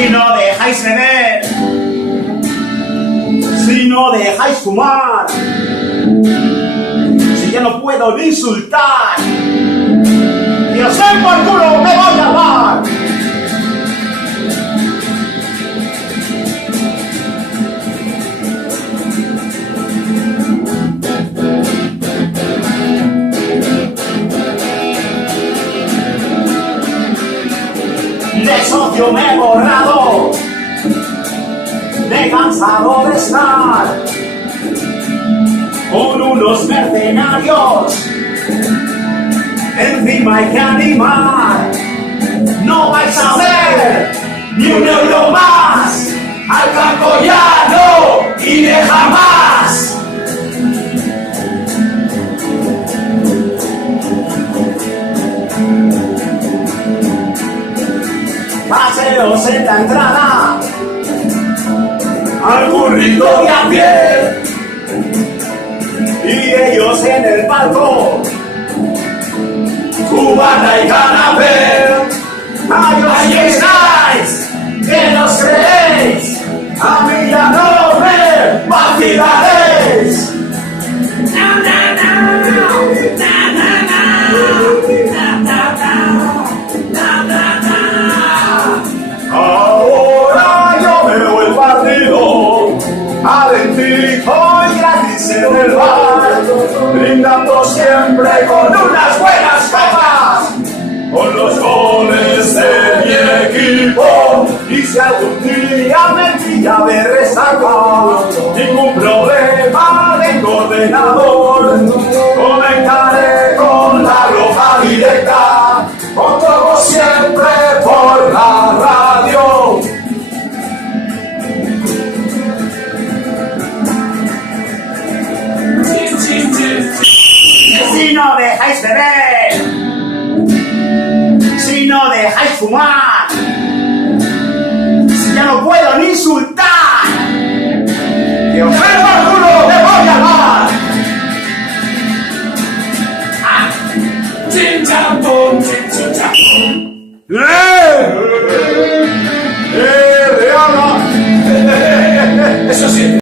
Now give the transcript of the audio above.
Si no dejáis beber, si no dejáis fumar, si ya no puedo ni insultar, y os den por culo, me voy al bar. De socio me he borrado, me he cansado de estar con unos mercenarios, encima hay que animar. No vais a ver ni un euro más, al campo ya no iré jamás. Paseos en la entrada al burrito de a pie y ellos en el palco, cubana y canapé. Ahí estáis, que nos creéis, a mí ya no me vacilaréis. Ahora yo veo el partido adentro y gratis en el bar, brindando siempre con unas buenas copas, con los goles de mi equipo. Y si algún día me pilla de resaca, ningún problema de ordenador, conectaré con la roja directa, con todo siempre por la radio. Si no dejáis beber, si no dejáis fumar, si ya no puedo ni insultar, que os den por culo, me voy al bar. Chin chan pum, chin chin chan pum. Reala. Eso sí.